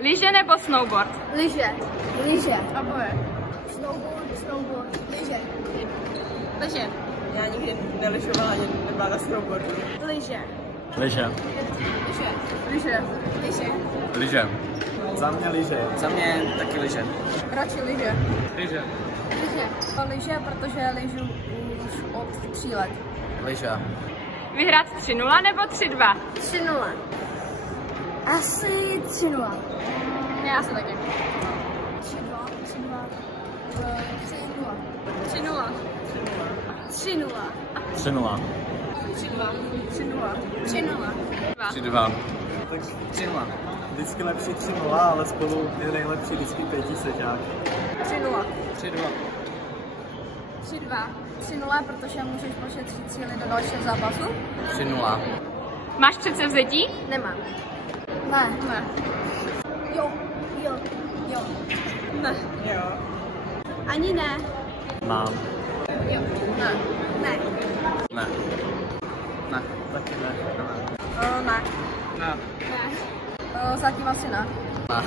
Lyže nebo snowboard? Lyže. Lyže. Oboje. Snowboard. Lyže. Lyže. Já nikdy nelyžovala ani nebyla na snowboardu. Lyže. Lyže. Lyže. Lyže. Lyže. Lyže. Za mě lyže. Za mě taky lyže. Radši lyže. Lyže. Lyže. Lyže, protože lyžu už od 3 let. Lyže. Vyhrát 3-0 nebo 3-2? 3-0. Asi 3-0. Já se taky. 3-2. 3-0. 3-0. 3-0. 3-0. 3-2. Tak 3-0. vždycky lepší 3-0, ale spolu je nejlepší vždycky 500. 3-0. 3-2. 3-2. 3-0, protože můžeš počet 3 cíly do dalšího zápasu. 3-0. Máš předsevzetí? Nemám. Ne. Ne. Jo. Ne. Jo. Ani ne. Mám. Jo. Ne. Ne. Ne. Ne. Taky ne. Ne. Ne. Ne. Zatím asi ne. Ne.